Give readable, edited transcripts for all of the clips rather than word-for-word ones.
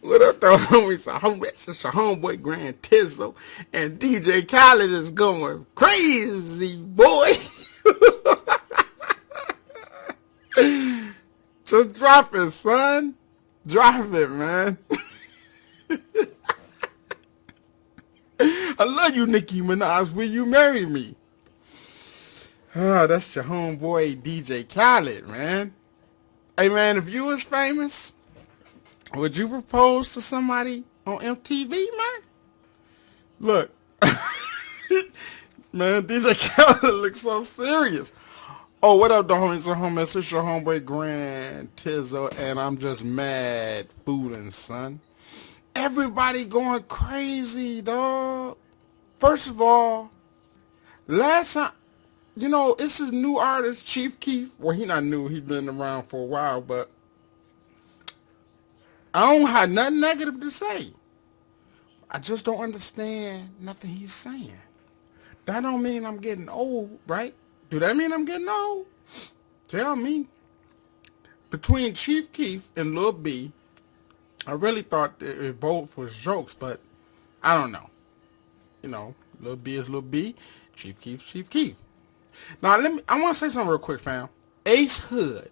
What up, though, homies? It's your homeboy Grand Tizzle, and DJ Khaled is going crazy, boy. Just drop it, son. Drop it, man. I love you, Nicki Minaj. Will you marry me? Oh, that's your homeboy DJ Khaled, man. Hey, man, if you was famous, would you propose to somebody on MTV, man? Look, man, DJ Khaled looks so serious. Oh, what up, the homies and homies? It's your homeboy Grand Tizzle, and I'm just mad fooling, son. Everybody going crazy, dog. First of all, last time, it's his new artist, Chief Keef. Well, he not new. He been around for a while, but I don't have nothing negative to say. I just don't understand nothing he's saying. That don't mean I'm getting old, right? Do that mean I'm getting old? Tell me. Between Chief Keef and Lil B, I really thought that it both was jokes, but I don't know. Lil B is Lil B, Chief Keef, Chief Keef. Now, I want to say something real quick, fam. Ace Hood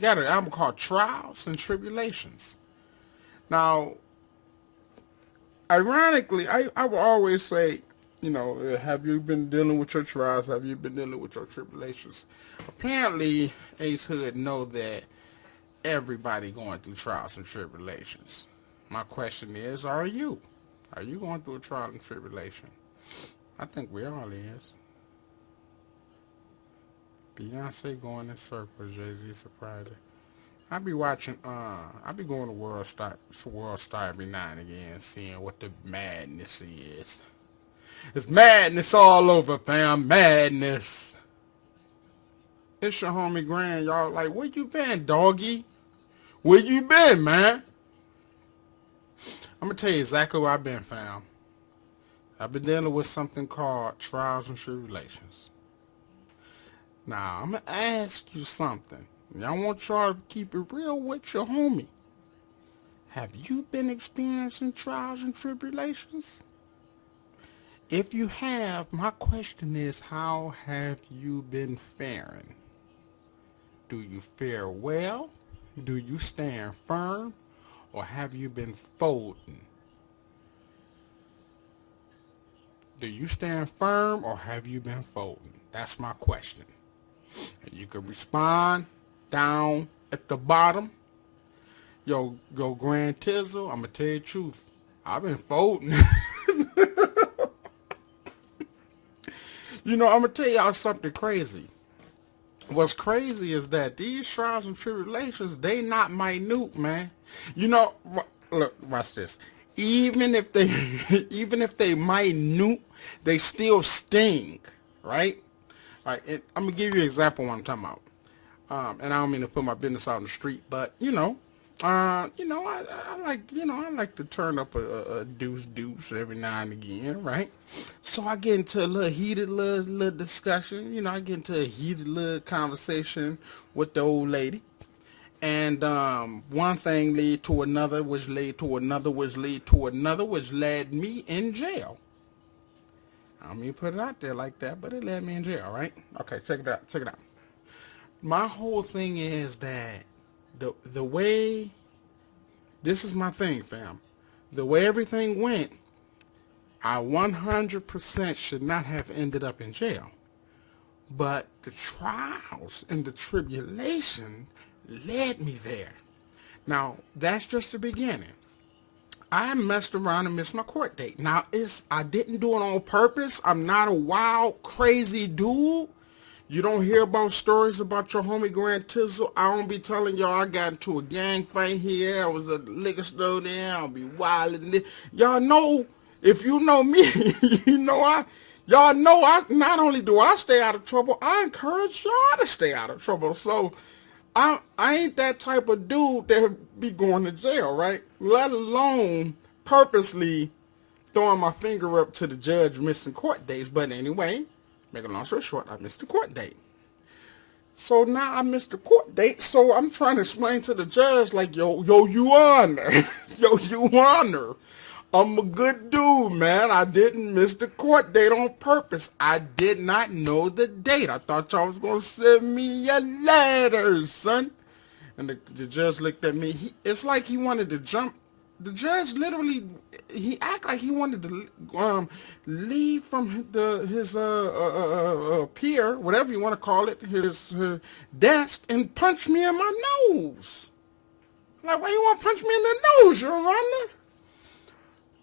got an album called Trials and Tribulations. Now, ironically, I will always say, have you been dealing with your trials? Have you been dealing with your tribulations? Apparently, Ace Hood know that everybody going through trials and tribulations. My question is, are you? Are you going through a trial and tribulation? I think we all is. Beyonce going in circles, Jay-Z surprising. I be watching, I be going to World Star every now and again, seeing what the madness is. It's madness all over, fam. Madness. It's your homie Grand, y'all. Like, where you been, doggy? Where you been, man? I'm going to tell you exactly where I've been, fam. I've been dealing with something called trials and tribulations. Now, I'm going to ask you something. I want y'all to keep it real with your homie. Have you been experiencing trials and tribulations? If you have, my question is, how have you been faring? Do you fare well? Do you stand firm? Or have you been folding? Do you stand firm or have you been folding? That's my question. And you can respond down at the bottom. Yo, Grand Tizzle, I'm going to tell you the truth. I've been folding. I'm going to tell y'all something crazy. What's crazy is that these trials and tribulations, they not minute, man. Look, watch this. Even if they minute, they still sting, right? All right, I'm going to give you an example of what I'm talking about. And I don't mean to put my business out on the street, but, I like to turn up a deuce every now and again, right? So I get into a little heated little discussion. I get into a heated little conversation with the old lady. And one thing led to another, which led to another, which led to another, which led me in jail. I don't mean to put it out there like that, but it led me in jail, right? Okay, check it out. My whole thing is that the way, this is my thing, fam. The way everything went, I 100% should not have ended up in jail. But the trials and the tribulation led me there. Now, that's just the beginning. I messed around and missed my court date. Now, I didn't do it on purpose. I'm not a wild, crazy dude. You don't hear about stories about your homie Grand Tizzle. I don't be telling y'all I got into a gang fight here. I was at the liquor store there. I'll be wilding. Y'all know, if you know me, y'all know not only do I stay out of trouble, I encourage y'all to stay out of trouble. So I ain't that type of dude that be going to jail, right? Let alone purposely throwing my finger up to the judge missing court dates. But anyway, make a long story short, I missed the court date. So now I missed the court date. So I'm trying to explain to the judge, like, yo, Your Honor, yo, Your Honor, I'm a good dude, man. I didn't miss the court date on purpose. I did not know the date. I thought y'all was gonna send me a letter, son. And the judge looked at me. It's like he wanted to jump. The judge literally, he acted like he wanted to leave from his pier, whatever you want to call it, his desk, and punch me in my nose. Like, why you want to punch me in the nose, Your Honor?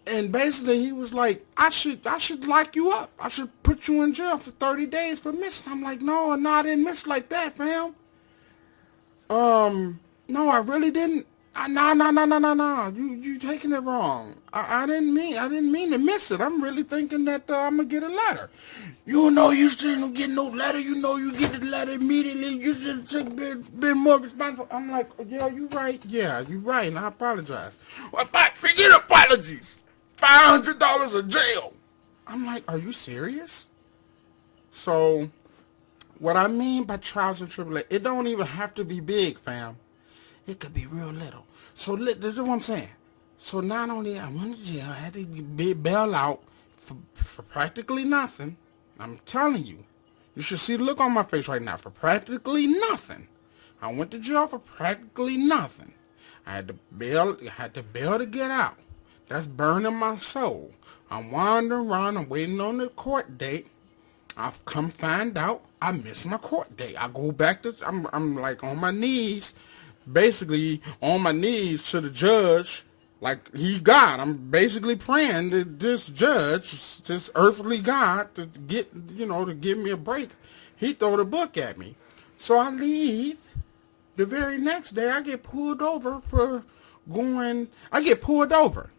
And basically, he was like, I should lock you up. I should put you in jail for 30 days for missing. I'm like, no, I didn't miss like that, fam. No, I really didn't. No. You taking it wrong. I didn't mean to miss it. I'm really thinking that I'm gonna get a letter. You know you shouldn't get no letter. You know you get the letter immediately. You should have been more responsible. I'm like, yeah, you right. Yeah, you right, and I apologize. Well, but forget apologies. $500 of jail. I'm like, are you serious? So, what I mean by trials and tribulations, it don't even have to be big, fam. It could be real little. So this is what I'm saying. So not only I went to jail, I had to be bailed out for practically nothing. I'm telling you. You should see the look on my face right now. For practically nothing. I went to jail for practically nothing. I had to bail to get out. That's burning my soul. I'm wandering around. I'm waiting on the court date. I've come find out I missed my court date. I go back to, I'm like on my knees, basically on my knees to the judge, like he God. I'm basically praying to this judge, this earthly God, to give me a break. He throw the book at me. So I leave. The very next day I get pulled over I get pulled over.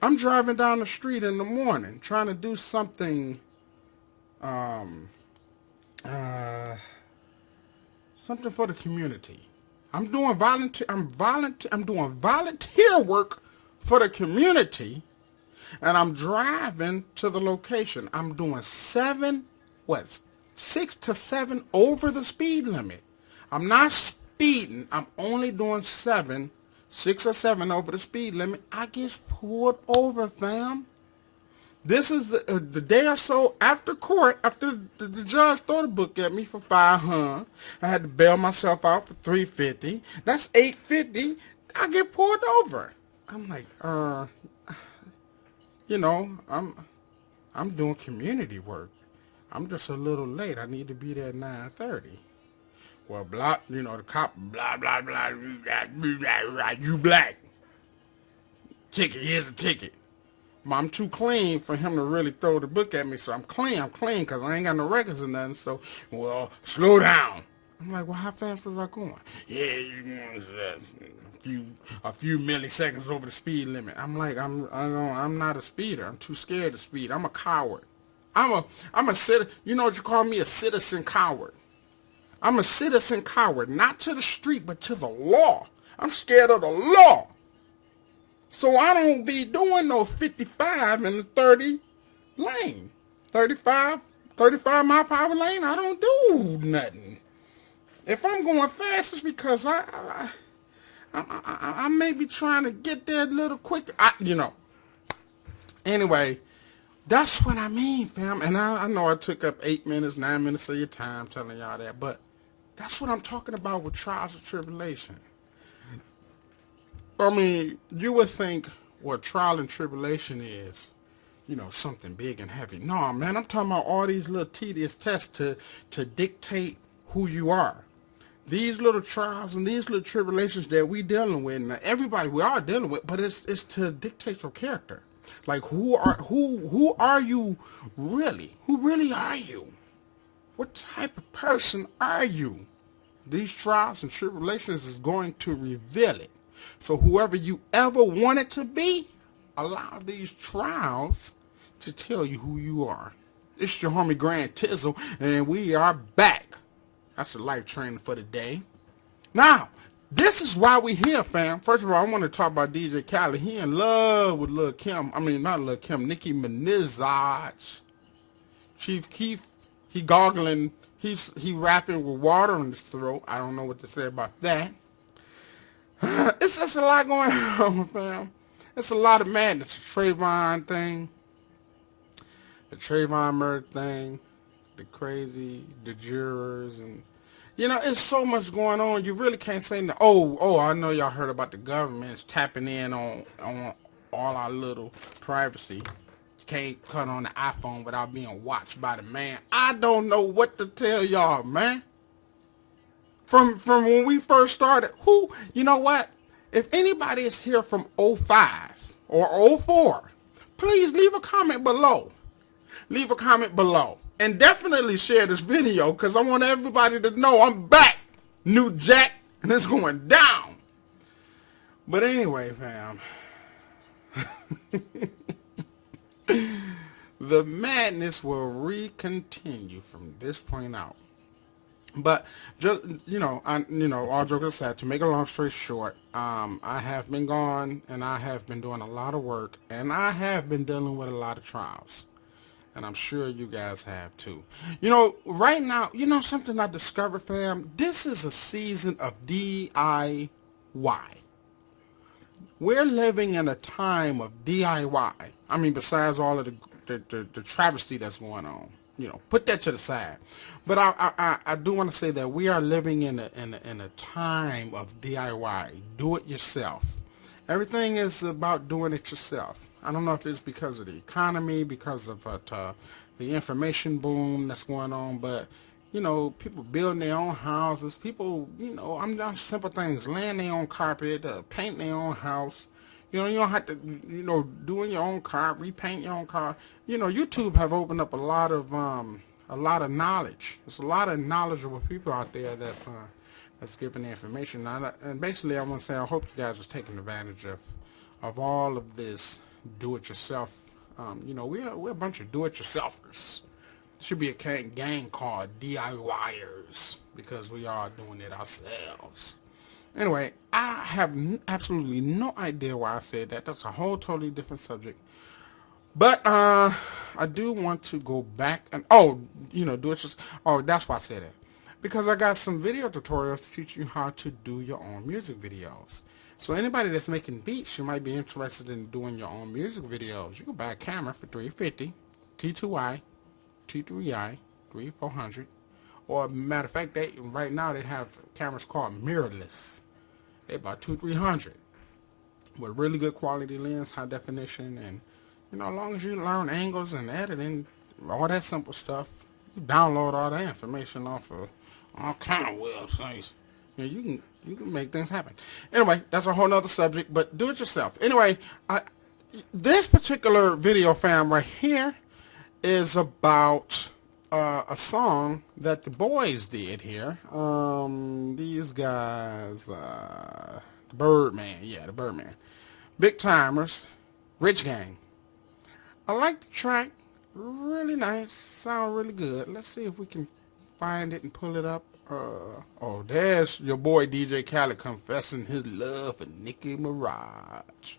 I'm driving down the street in the morning trying to do something something for the community. I'm doing volunteer work for the community, and I'm driving to the location. I'm doing 6 to 7 over the speed limit. I'm not speeding. I'm only doing 6 or 7 over the speed limit. I get pulled over, fam. This is the day or so after court, after the judge threw the book at me for $500. I had to bail myself out for $350. That's $850. I get pulled over. I'm like, I'm doing community work. I'm just a little late. I need to be there at 9:30. Well, the cop, blah, blah, blah, you black. Ticket, here's a ticket. I'm too clean for him to really throw the book at me, so I'm clean because I ain't got no records or nothing, so, well, slow down. I'm like, well, how fast was I going? Yeah, a few milliseconds over the speed limit. I'm like, I'm not a speeder. I'm too scared to speed. I'm a coward. I'm a citizen. You know what you call me? A citizen coward. I'm a citizen coward, not to the street, but to the law. I'm scared of the law. So I don't be doing no 55 in the 30 lane. 35 mile per hour lane, I don't do nothing. If I'm going fast, it's because I may be trying to get there a little quicker. Anyway, that's what I mean, fam. And I know I took up 8 minutes, 9 minutes of your time telling y'all that, but that's what I'm talking about with trials and tribulation. I mean, you would think what trial and tribulation is, something big and heavy. No, man, I'm talking about all these little tedious tests to dictate who you are. These little trials and these little tribulations that we dealing with, and we are dealing with, but it's to dictate your character. Like, who are you really? Who really are you? What type of person are you? These trials and tribulations is going to reveal it. So whoever you ever wanted to be, allow these trials to tell you who you are. It's your homie Grand Tizzle, and we are back. That's the life training for the day. Now, this is why we here, fam. First of all, I want to talk about DJ Khaled. He in love with Lil' Kim. I mean, not Lil' Kim, Nicki Minaj. Chief Keef, he goggling He rapping with water in his throat. I don't know what to say about that. It's just a lot going on, fam. It's a lot of madness. The Trayvon thing, the Trayvon murder thing, the crazy, the jurors, and it's so much going on. You really can't say no. Oh, I know y'all heard about the government's tapping in on all our little privacy. You can't cut on the iPhone without being watched by the man. I don't know what to tell y'all, man. From when we first started, you know what? If anybody is here from '05 or '04, please leave a comment below. Leave a comment below. And definitely share this video because I want everybody to know I'm back. New Jack, and it's going down. But anyway, fam. The madness will re-continue from this point out. But just all jokes aside, to make a long story short, I have been gone and I have been doing a lot of work and I have been dealing with a lot of trials, and I'm sure you guys have too. Right now, something I discovered, fam. This is a season of DIY. We're living in a time of DIY. I mean, besides all of the travesty that's going on. Put that to the side. But I do want to say that we are living in a time of DIY. Do it yourself. Everything is about doing it yourself. I don't know if it's because of the economy, because of the information boom that's going on, but people building their own houses. People, I'm just simple things, laying their own carpet, painting their own house. You don't have to, doing your own car, repaint your own car. YouTube have opened up a lot of knowledge. There's a lot of knowledgeable people out there that's giving the information. And basically, I want to say I hope you guys are taking advantage of all of this do-it-yourself. We're a bunch of do-it-yourselfers. Should be a gang called DIYers because we are doing it ourselves. Anyway, I have absolutely no idea why I said that. That's a whole totally different subject. But I do want to go back and do it just. Oh, that's why I said that. Because I got some video tutorials to teach you how to do your own music videos. So anybody that's making beats, you might be interested in doing your own music videos. You can buy a camera for $350, T2i, T3i, 3400. Or matter of fact, right now they have cameras called mirrorless. They about $200-300 with really good quality lens, high definition, and as long as you learn angles and editing, all that simple stuff, you download all that information off of all kind of websites. You can make things happen. Anyway, that's a whole nother subject, but do it yourself. Anyway, this particular video, fam, right here is about a song that the boys did here. These guys, the Birdman, the Birdman, Big Timers, Rich Gang. I like the track, really nice, sound really good. Let's see if we can find it and pull it up. Oh, there's your boy DJ Khaled confessing his love for Nicki Minaj.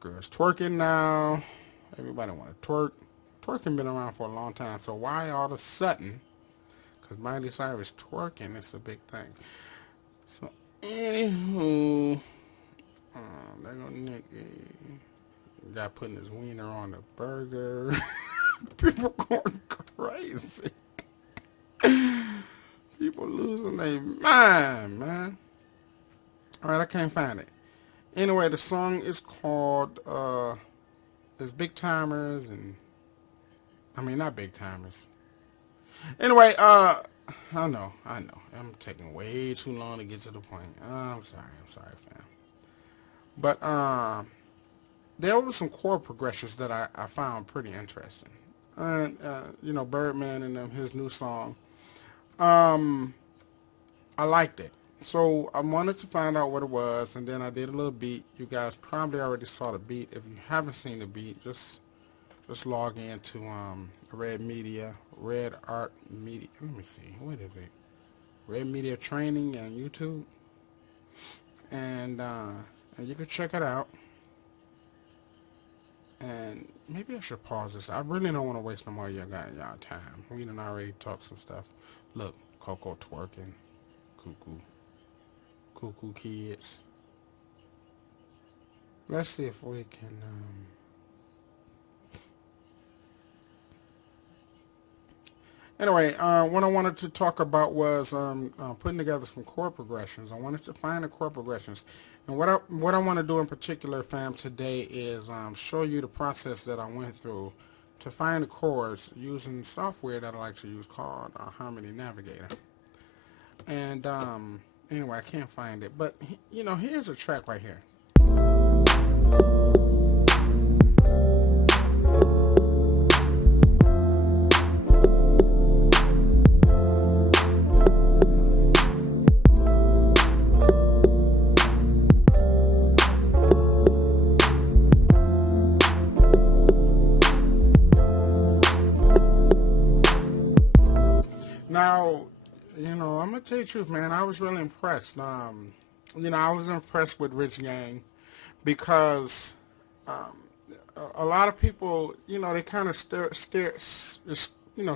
Girls twerking now. Everybody want to twerk. Twerking been around for a long time, so why all of a sudden, because Miley Cyrus twerking, it's a big thing. So, anywho, there go Nicki. Guy putting his wiener on the burger. People going crazy. People losing their mind, man. Alright, I can't find it. Anyway, the song is called, it's Big Timers and, not Big Timers. Anyway, I know. I'm taking way too long to get to the point. I'm sorry, fam. But, there were some chord progressions that I found pretty interesting. And, Birdman and his new song. I liked it. So I wanted to find out what it was, and then I did a little beat. You guys probably already saw the beat. If you haven't seen the beat, just log into Red Art Media. Let me see. What is it? Red Media Training on YouTube. And you can check it out. And maybe I should pause this. I really don't want to waste no more of y'all time. We done already talked some stuff. Look, Coco twerking, cuckoo, cuckoo kids. Let's see if we can. Anyway, what I wanted to talk about was putting together some chord progressions. I wanted to find the chord progressions, and what I want to do in particular, fam, today is show you the process that I went through to find the chords using software that I like to use called Harmony Navigator. And anyway, I can't find it, but here's a track right here. Now, I'm gonna tell you the truth, man. I was really impressed. I was impressed with Rich Gang because a lot of people, they kind of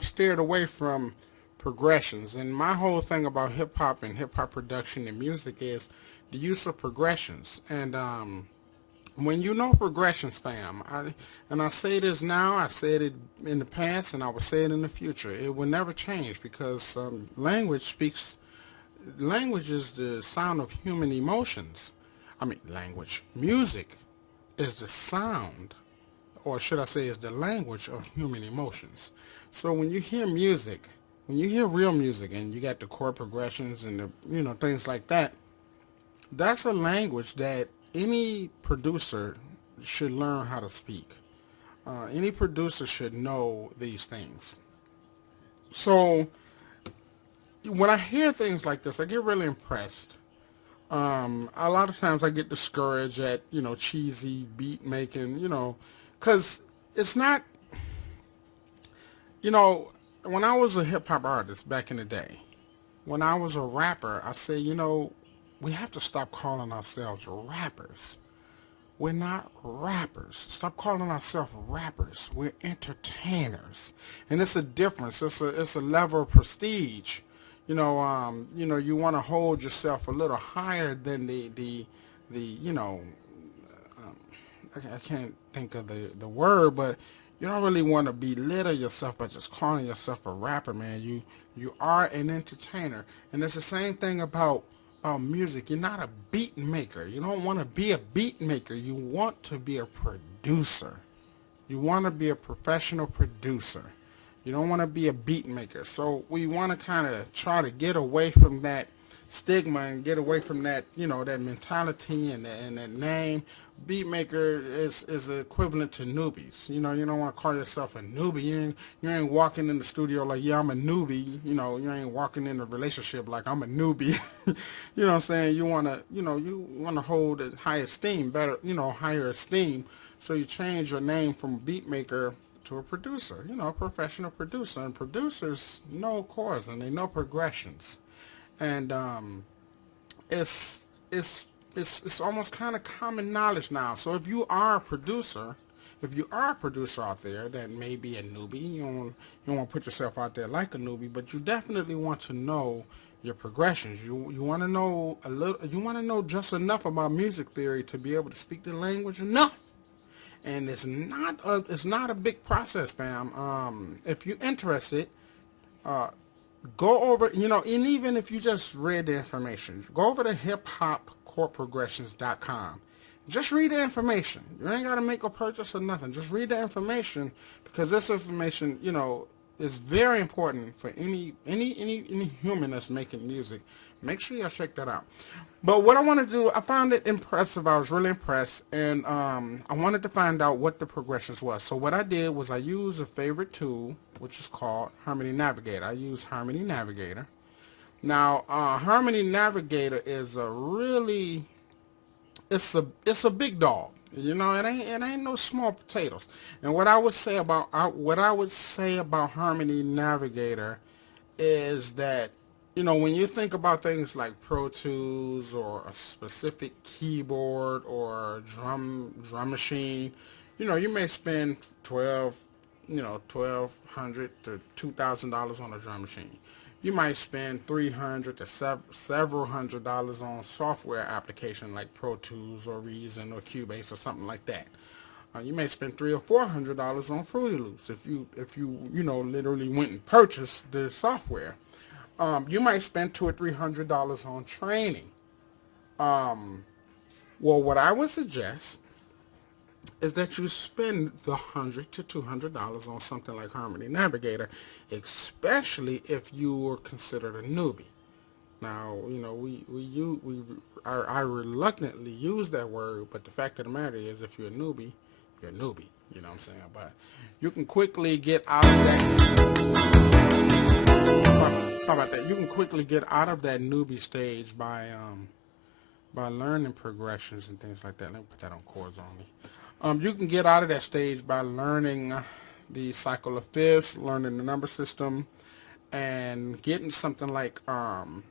steered away from progressions. And my whole thing about hip hop and hip hop production and music is the use of progressions. And when you know progressions, fam, and I say this now, I said it in the past, and I will say it in the future. It will never change because language is the sound of human emotions. Music is the sound, or should I say, is the language of human emotions. So when you hear music, when you hear real music, and you got the chord progressions and the things like that, that's a language that any producer should learn how to speak. Any producer should know these things. So when I hear things like this, I get really impressed. A lot of times I get discouraged at cheesy beat making, because it's not, when I was a hip hop artist back in the day, when I was a rapper, I say, we have to stop calling ourselves rappers. We're not rappers. Stop calling ourselves rappers. We're entertainers, and it's a difference. It's a level of prestige. You want to hold yourself a little higher than the I can't think of the word, but you don't really want to belittle yourself by just calling yourself a rapper, man. You are an entertainer, and it's the same thing about music. You're not a beat maker. You don't want to be a beat maker. You want to be a producer. You want to be a professional producer. You don't want to be a beat maker. So we want to kind of try to get away from that stigma and get away from that, that mentality and that name. Beat maker is equivalent to newbies. You don't want to call yourself a newbie. You ain't walking in the studio like, yeah, I'm a newbie. You ain't walking in a relationship like I'm a newbie. You know what I'm saying? You want to, you want to hold a high esteem, better, higher esteem. So you change your name from beat maker to a producer, a professional producer. And producers know chords and they know progressions. And it's almost kind of common knowledge now. So if you are a producer, out there that may be a newbie, you don't want to put yourself out there like a newbie, but you definitely want to know your progressions. You want to know a little. You want to know just enough about music theory to be able to speak the language enough. And it's not a big process, fam. If you're interested, go over, and even if you just read the information, go over to hiphopchordprogressions.com. Just read the information. You ain't got to make a purchase or nothing. Just read the information, because this information, is very important for any human that's making music. Make sure y'all check that out. But what I want to do, I found it impressive. I was really impressed, and I wanted to find out what the progressions was. So what I did was I used a favorite tool, which is called Harmony Navigator. I use Harmony Navigator. Now, Harmony Navigator is it's a big dog. It ain't no small potatoes. And what I would say about Harmony Navigator is that, when you think about things like Pro Tools or a specific keyboard or drum machine, You may spend 1,200 to $2,000 on a drum machine. You might spend 300 to several $100s on software application like Pro Tools or Reason or Cubase or something like that. You may spend $300 or $400 on Fruity Loops if you literally went and purchased the software. You might spend $200 or $300 on training. Well, what I would suggest is that you spend the $100 to $200 on something like Harmony Navigator, especially if you are considered a newbie. Now, I reluctantly use that word, but the fact of the matter is, if you're a newbie, you're a newbie. You know what I'm saying? But you can quickly get out of that. Sorry about that. You can quickly get out of that newbie stage by learning progressions and things like that. Let me put that on chords only. You can get out of that stage by learning the cycle of fifths, learning the number system, and getting something like Harmony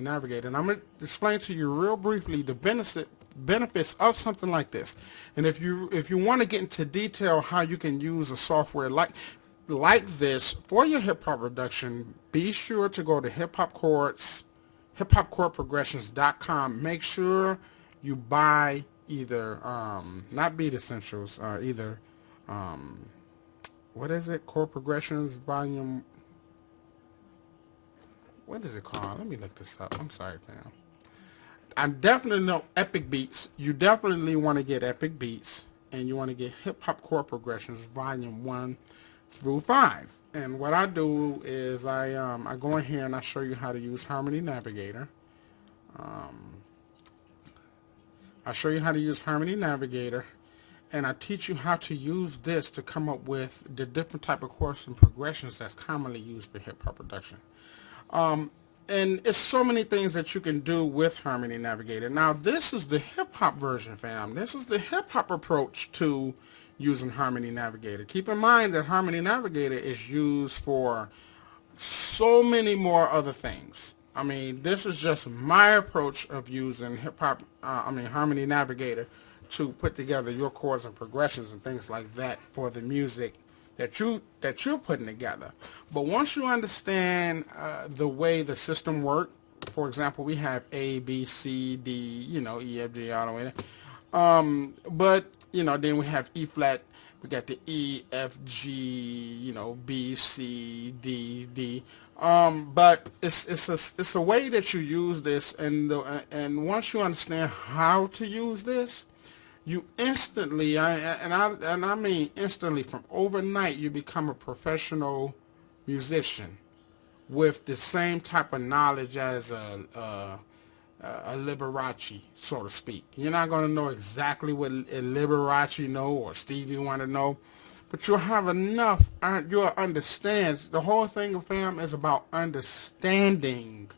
Navigator. And I'm gonna explain to you real briefly the benefits of something like this. And if you want to get into detail how you can use a software like this for your hip hop production, be sure to go to hiphopchordprogressions.com. Make sure you buy either not Beat Essentials, either what is it? Chord Progressions Volume. What is it called? Let me look this up. I'm sorry, fam. I definitely know Epic Beats. You definitely want to get Epic Beats, and you want to get Hip Hop Chord Progressions Volume 1 through 5. And what I do is I go in here and I show you how to use Harmony Navigator. I show you how to use Harmony Navigator, and I teach you how to use this to come up with the different type of chords and progressions that's commonly used for hip hop production. And it's so many things that you can do with Harmony Navigator. Now, this is the hip hop version, fam. This is the hip hop approach to using Harmony Navigator. Keep in mind that Harmony Navigator is used for so many more other things. I mean, this is just my approach of using Harmony Navigator to put together your chords and progressions and things like that for the music that you're putting together. But once you understand the way the system works, for example, we have A, B, C, D, E, F, G, all the way there. But then we have E flat. We got the E, F, G, B, C, D, D. But it's a way that you use this, and once you understand how to use this, you instantly, I mean instantly, from overnight, you become a professional musician with the same type of knowledge as a Liberace, so to speak. You're not going to know exactly what a Liberace know or Stevie Wonder know, but you'll have enough, you'll understand. The whole thing, fam, is about understanding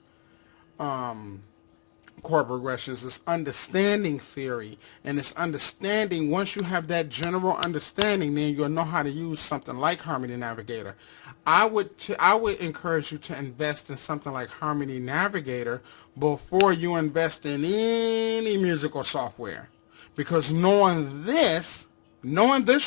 chord progressions. It's understanding theory, and it's understanding. Once you have that general understanding, then you'll know how to use something like Harmony Navigator. I would encourage you to invest in something like Harmony Navigator before you invest in any musical software, because knowing this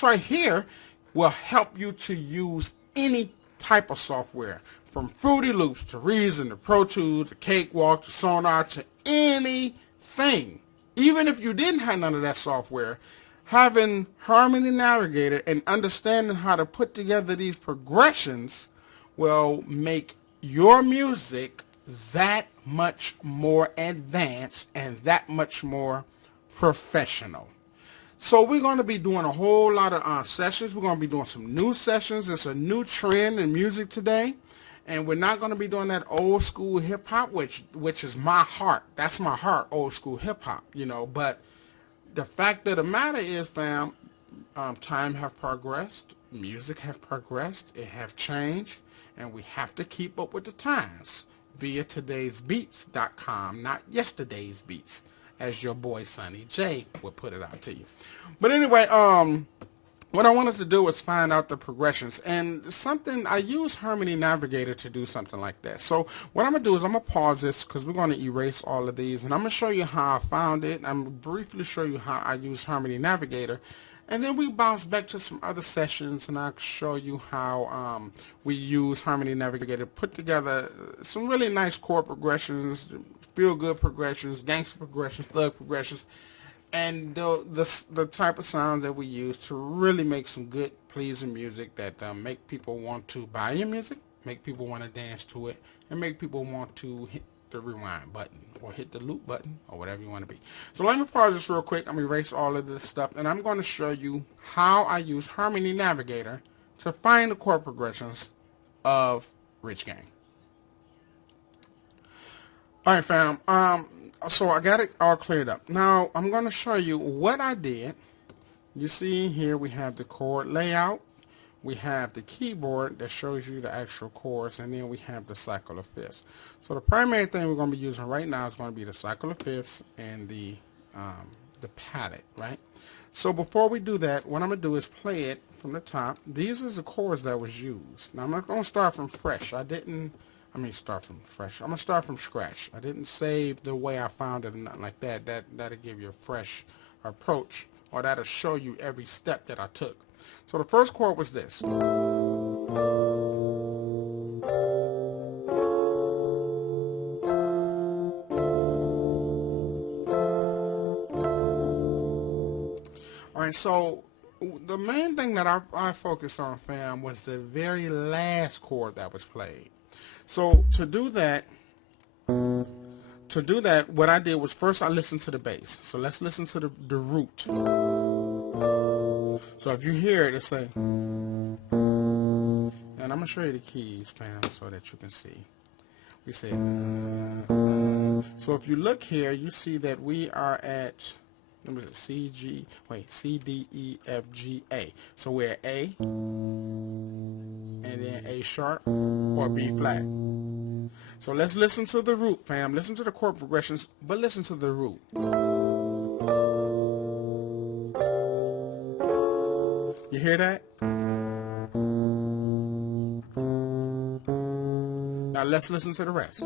right here will help you to use any type of software, from Fruity Loops to Reason to Pro Tools to Cakewalk to Sonar to anything. Even if you didn't have none of that software, having Harmony Navigator and understanding how to put together these progressions will make your music that much more advanced and that much more professional. So we're going to be doing a whole lot of sessions. We're going to be doing some new sessions. It's a new trend in music today. And we're not going to be doing that old school hip hop, which is my heart. That's my heart, old school hip hop, But the fact of the matter is, fam, time have progressed. Music have progressed. It have changed. And we have to keep up with the times via todaysbeats.com, not yesterday's beats, as your boy Sonny J would put it out to you. But anyway, what I wanted to do was find out the progressions, and I use Harmony Navigator to do something like that. So what I'm going to do is I'm going to pause this because we're going to erase all of these, and I'm going to show you how I found it. I'm going to briefly show you how I use Harmony Navigator, And then we bounce back to some other sessions, and I'll show you how we use Harmony Navigator to put together some really nice chord progressions, feel-good progressions, gangster progressions, thug progressions, and the type of sounds that we use to really make some good, pleasing music that make people want to buy your music, make people want to dance to it, and make people want to hit the rewind button or hit the loop button or whatever you want to be. So let me pause this real quick. I'm going to erase all of this stuff, and I'm going to show you how I use Harmony Navigator to find the chord progressions of Rich Gang. Alright, fam. So I got it all cleared up. Now I'm going to show you what I did. You see here we have the chord layout. We have the keyboard that shows you the actual chords, and then we have the cycle of fifths. So the primary thing we're going to be using right now is going to be the cycle of fifths and the palette, right? So before we do that, what I'm going to do is play it from the top. These are the chords that was used. Now I'm not going to start from fresh. I'm going to start from scratch. I didn't save the way I found it or nothing like that. That'll give you a fresh approach, or that'll show you every step that I took. So the first chord was this. Alright, so the main thing that I focused on, fam, was the very last chord that was played. So to do that, what I did was first I listened to the bass. So let's listen to the root. So if you hear it, it's say, and I'm going to show you the keys, fam, so that you can see. We say, so if you look here, you see that we are at, what is it, C, D, E, F, G, A. So we're at A, and then A sharp, or B flat. So let's listen to the root, fam. Listen to the chord progressions, but listen to the root. You hear that? Now let's listen to the rest.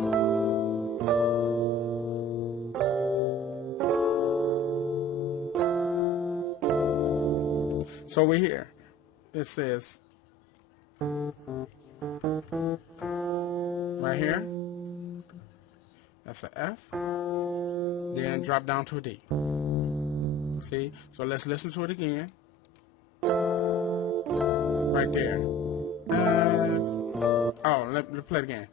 So we hear, it says, right here, that's an F, then drop down to a D. See? So let's listen to it again. Right there. F. Oh, let me play it again.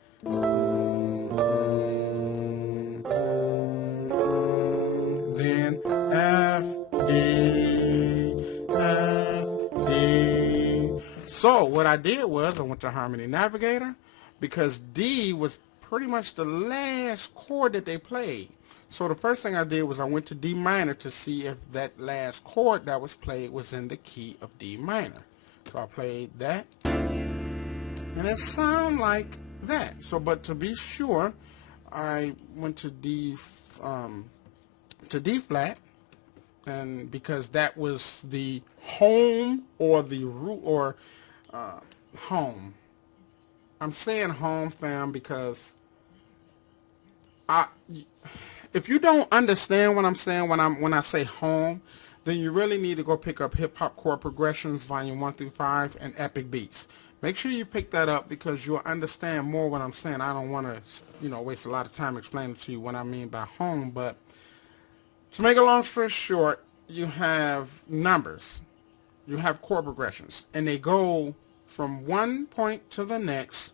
Then F, D, F, D. So what I did was I went to Harmony Navigator, because D was pretty much the last chord that they played. So the first thing I did was I went to D minor to see if that last chord that was played was in the key of D minor. So I played that, and it sounded like that. So, but to be sure, I went to D flat, and because that was the home or the root or home. I'm saying home, fam, because if you don't understand what I'm saying when I say home, then you really need to go pick up Hip Hop Chord Progressions Volume 1 through 5 and Epic Beats. Make sure you pick that up, because you'll understand more what I'm saying. I don't want to, waste a lot of time explaining to you what I mean by home, but to make a long story short, you have numbers, you have chord progressions, and they go from one point to the next,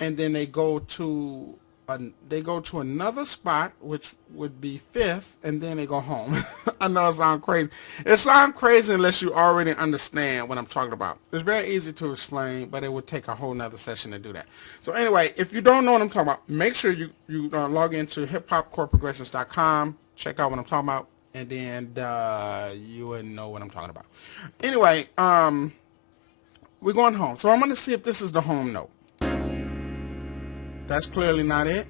and then they go to another spot, which would be fifth, and then they go home. I know it sounds crazy. It sounds crazy unless you already understand what I'm talking about. It's very easy to explain, but it would take a whole nother session to do that. So anyway, if you don't know what I'm talking about, make sure you log into hiphopchordprogressions.com, check out what I'm talking about, and then you would know what I'm talking about. Anyway, we're going home. So I'm going to see if this is the home note. That's clearly not it.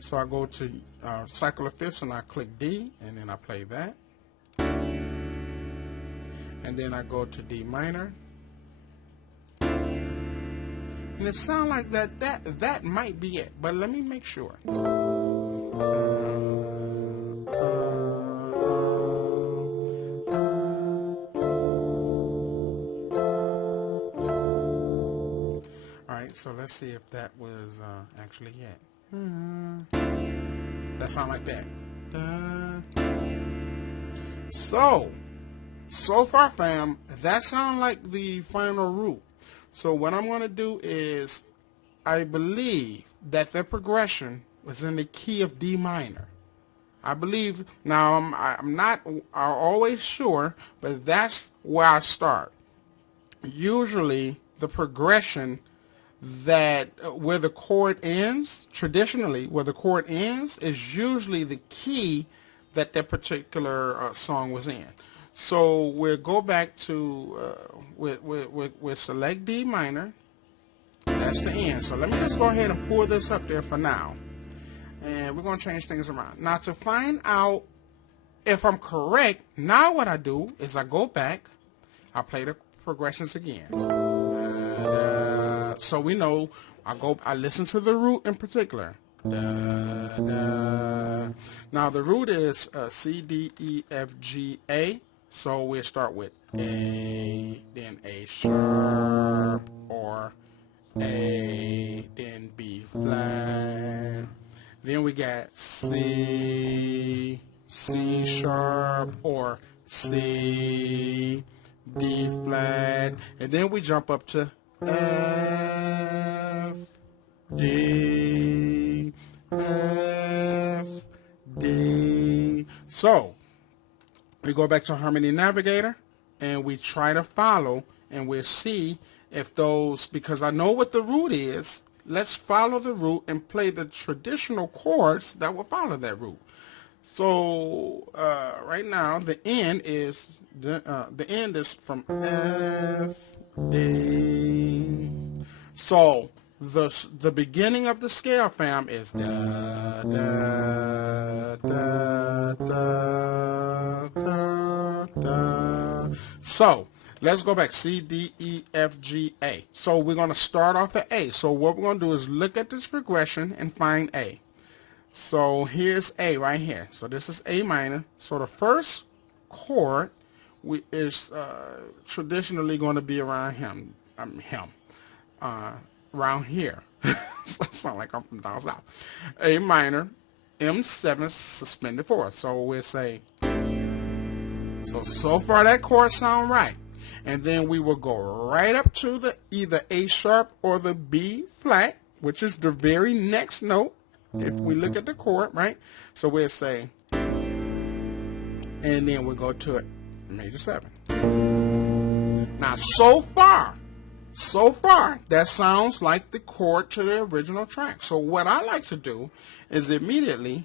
So I go to cycle of fifths and I click D, and then I play that. And then I go to D minor. And it sounds like that might be it, but let me make sure. right, so let's see if that was actually it. That sound like that. So far, fam, that sounds like the final root. So what I'm going to do is, I believe that the progression was in the key of D minor. I believe, now I'm not always sure, but that's where I start. Usually the progression that where the chord ends, traditionally where the chord ends, is usually the key that particular song was in. So we'll go back to we'll select D minor. That's the end. So let me just go ahead and pull this up there for now, and we're going to change things around. Now, to find out if I'm correct, now what I do is I go back, I play the progressions again. So we know I listen to the root in particular. Now the root is C, D, E, F, G, A. So we'll start with A, then A sharp, or A, then B flat. Then we got C, C sharp, or C, D flat. And then we jump up to F, D, F, D. So we go back to Harmony Navigator and we try to follow, and we'll see if those, because I know what the root is, let's follow the root and play the traditional chords that will follow that root. So right now the end is from F, D. So the beginning of the scale, fam, is da da da da da da. So let's go back. C, D, E, F, G, A. So we're going to start off at A. So what we're going to do is look at this progression and find A. So here's A right here. So this is A minor. So the first chord is traditionally going to be around around here. Sound like I'm from down south. A minor, M7 suspended 4th. So we'll say, so far that chord sound right. And then we will go right up to the either A sharp or the B flat, which is the very next note. If we look at the chord, right? So we'll say, and then we'll go to it, major 7. Now, so far, that sounds like the chord to the original track. So what I like to do is immediately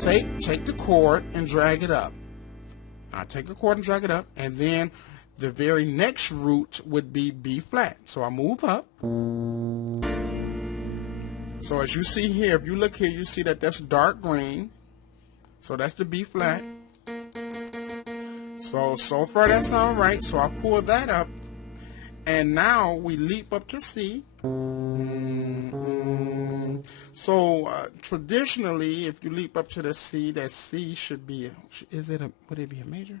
take the chord and drag it up. I take the chord and drag it up, and then the very next root would be B flat. So I move up. So as you see here, if you look here, you see that that's dark green. So that's the B flat. So far that sounds right. So I pull that up. And now we leap up to C. So traditionally, if you leap up to the C, that C should be, would it be a major?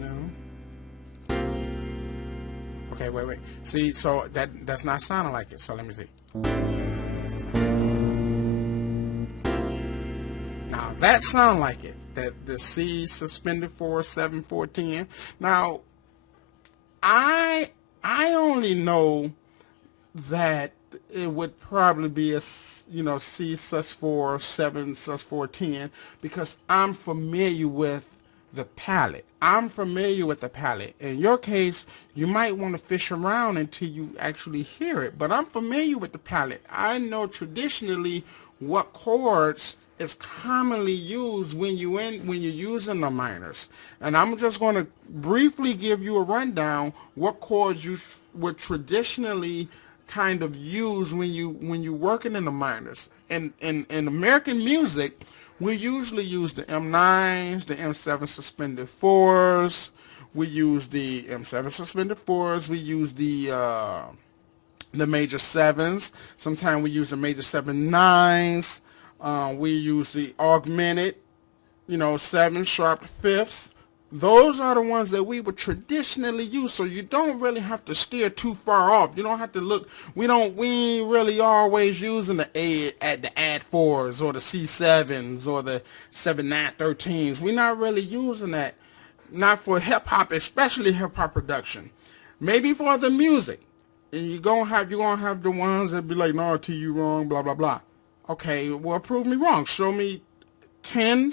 No. Okay, wait. See, so that's not sounding like it. So let me see. Now that sound like it. That the C suspended 4, 7, 4, 10. Now I only know that it would probably be a C sus4, 7 sus4, 10, because I'm familiar with the palette. I'm familiar with the palette. In your case, you might want to fish around until you actually hear it, but I'm familiar with the palette. I know traditionally what chords is commonly used when you're using the minors, and I'm just going to briefly give you a rundown what chords you would traditionally kind of use when you're working in the minors. In American music, we usually use the M9s, the M7 suspended 4s. We use the M7 suspended 4s. We use the major 7s. Sometimes we use the major 7 9s. We use the augmented, 7 sharp 5ths. those are the ones that we would traditionally use, so you don't really have to steer too far off. You don't have to look. We ain't really always using the add 4s or the C7s or the 7/9/13s. We're not really using that, not for hip hop, especially hip hop production. Maybe for the music, and you're gonna have the ones that be like, no, T, you wrong, blah blah blah. Okay, well, prove me wrong. Show me 10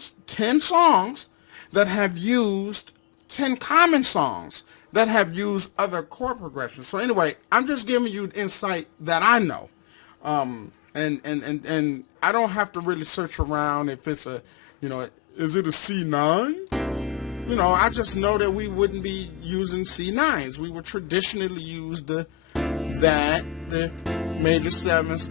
songs that have used 10 common songs that have used other chord progressions. So anyway, I'm just giving you insight that I know. And I don't have to really search around if it's a, is it a C9? I just know that we wouldn't be using C9s. We would traditionally use the major sevens,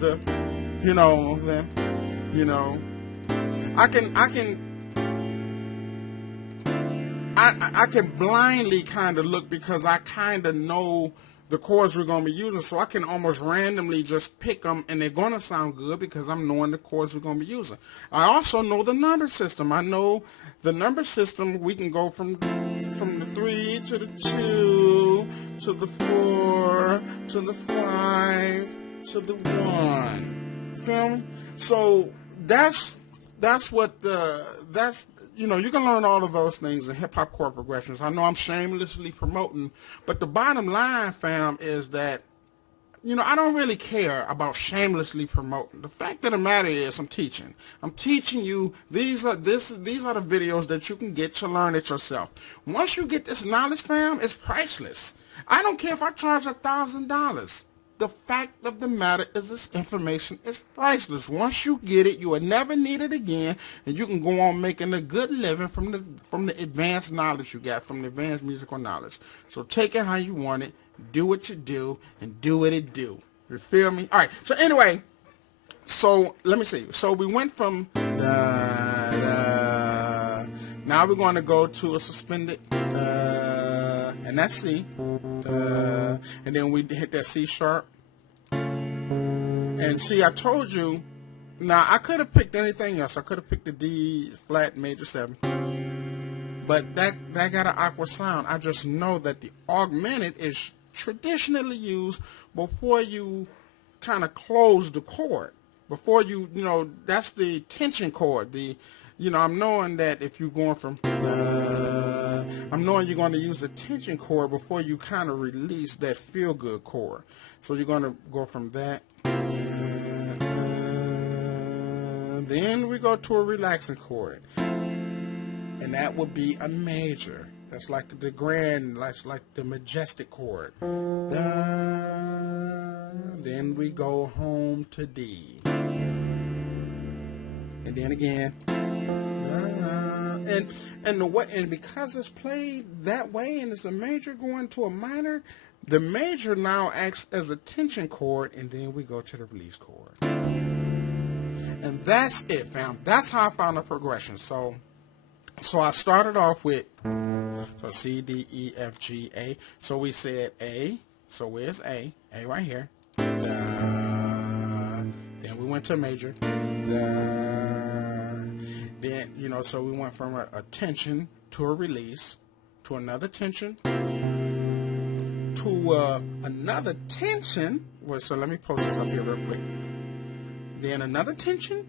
I can blindly kind of look because I kind of know the chords we're going to be using, so I can almost randomly just pick them, and they're going to sound good because I'm knowing the chords we're going to be using. I also know the number system. I know the number system. We can go from the 3 to the 2 to the 4 to the 5 to the 1. Feel me? So that's you can learn all of those things in hip-hop chord progressions. I know I'm shamelessly promoting, but the bottom line, fam, is that, I don't really care about shamelessly promoting. The fact of the matter is I'm teaching. I'm teaching you. These are the videos that you can get to learn it yourself. Once you get this knowledge, fam, it's priceless. I don't care if I charge $1,000. The fact of the matter is this information is priceless. Once you get it, you will never need it again, and you can go on making a good living from the advanced knowledge you got, from the advanced musical knowledge. So take it how you want it, do what you do, and do what it do. You feel me? All right. So anyway, so let me see. So we went from now we're going to go to a suspended, and that's C. And then we hit that C sharp. And see, I told you, now I could have picked anything else. I could have picked the D flat major 7. But that got an awkward sound. I just know that the augmented is traditionally used before you kind of close the chord. Before that's the tension chord. I'm knowing that if you're going from, I'm knowing you're going to use the tension chord before you kind of release that feel-good chord. So you're going to go from that. Then we go to a relaxing chord. And that would be a major. That's like the grand, that's like the majestic chord. Then we go home to D. And then again. And because it's played that way and it's a major going to a minor, the major now acts as a tension chord, and then we go to the release chord. And that's it, fam. That's how I found the progression. So I started off with C, D, E, F, G, A. So we said A. So where's A? A right here. Then we went to major. Then, so we went from a tension to a release, to another tension, to another tension. Well, so let me post this up here real quick. Then another tension.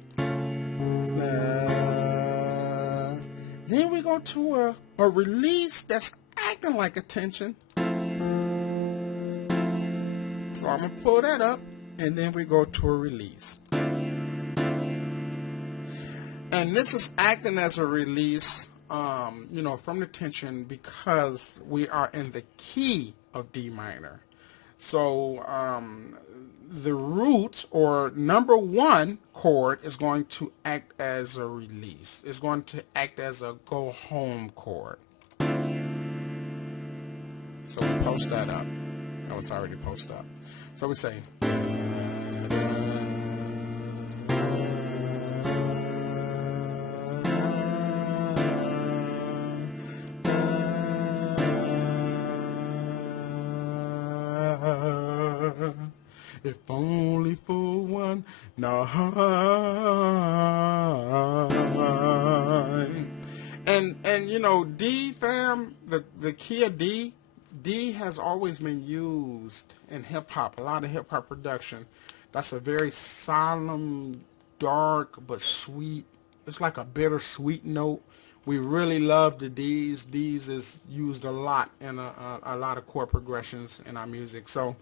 Then we go to a release that's acting like a tension. So I'm going to pull that up, and then we go to a release. And this is acting as a release, from the tension because we are in the key of D minor. So the root or number 1 chord is going to act as a release. It's going to act as a go home chord. So we post that up. That was already posted up. So we say. If only for one night. And know, D, fam, the key of D has always been used in hip hop, a lot of hip hop production. That's a very solemn, dark, but sweet. It's like a bittersweet note. We really love the D's. D's is used a lot in a lot of chord progressions in our music. So,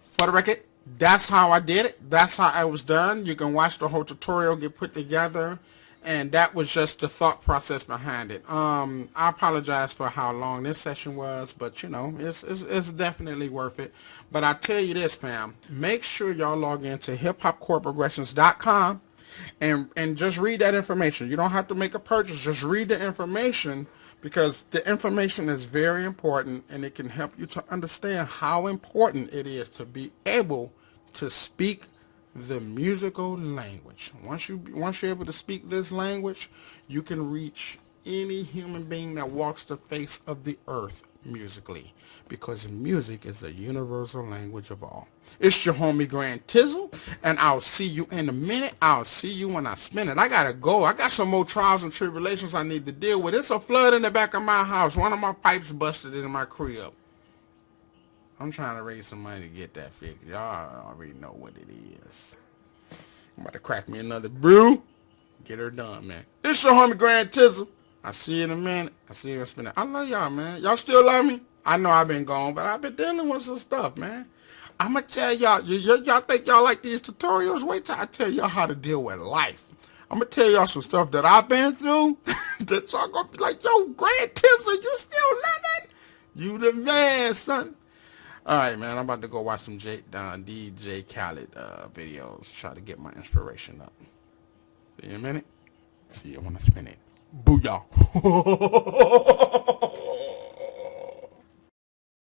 for the record, that's how I did it. That's how I was done. You can watch the whole tutorial get put together. And that was just the thought process behind it. I apologize for how long this session was, but you know, it's definitely worth it. But I tell you this, fam, make sure y'all log into hiphopchordprogressions.com and just read that information. You don't have to make a purchase. Just read the information, because the information is very important, and it can help you to understand how important it is to be able to speak the musical language. Once you're able to speak this language, you can reach any human being that walks the face of the earth musically, because music is a universal language of all. It's your homie Grand Tizzle, and I'll see you in a minute. I'll see you when I spin it. I gotta go. I got some more trials and tribulations I need to deal with. It's a flood in the back of my house. One of my pipes busted in my crib. I'm trying to raise some money to get that fixed. Y'all already know what it is. I'm about to crack me another brew. Get her done, man. It's your homie Grand Tizzle. I see you in a minute. I see you in a minute. I love y'all, man. Y'all still love me? I know I've been gone, but I've been dealing with some stuff, man. I'm going to tell y'all. Y'all think y'all like these tutorials? Wait till I tell y'all how to deal with life. I'm going to tell y'all some stuff that I've been through that y'all going to be like, yo, Grand Tizzle, you still living? You the man, son. All right, man, I'm about to go watch some DJ Khaled videos, try to get my inspiration up. See you in a minute. See you when I spin it. Booyah.